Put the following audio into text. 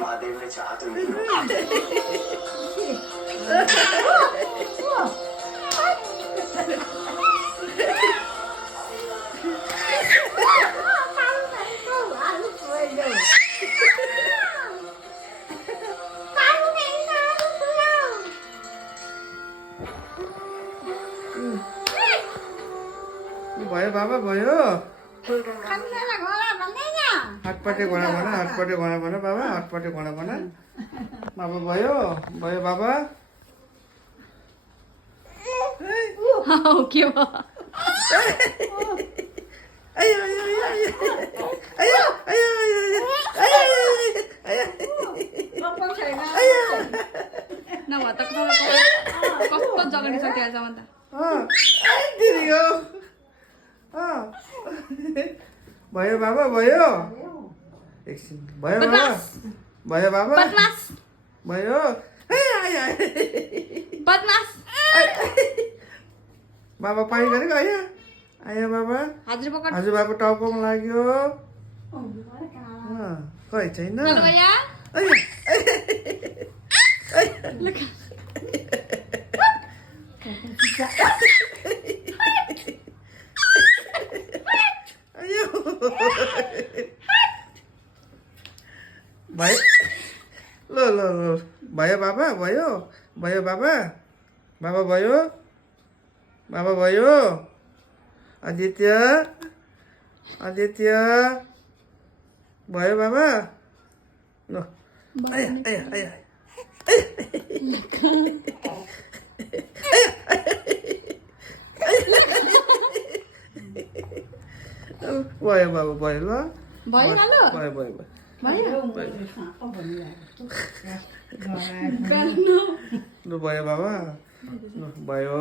महादेव ने चाहा तो नहीं भयो बाबा भयो हटपटे घोडा भन हटपटे घोडा भन बाबा हटपटे घोडा भन बाबा भयो भयो बाबा के भयो आयो आयो आयो आयो आयो आयो नभए त कस्तो जगडी छ त्यहाँ जाउँ त भयो बाबा भयो एकछिन भयो बाबा भयो बाबा बदमास भयो बदमास बाबा पानी गरेको आयो आयो बाबा हजुर पकड हजुरबाको टाउकोमा लाग्यो खै छैन चलो भैया आयो भाइ ल ल ल भयो बाबा भयो भयो बाबा बाबा भयो बाबा भयो आदित्य आदित्य भयो बाबा ल आया आया आया भयो बाबा भयो ल भयो न ल भयो भयो भयो ल भयो बाबा ल भयो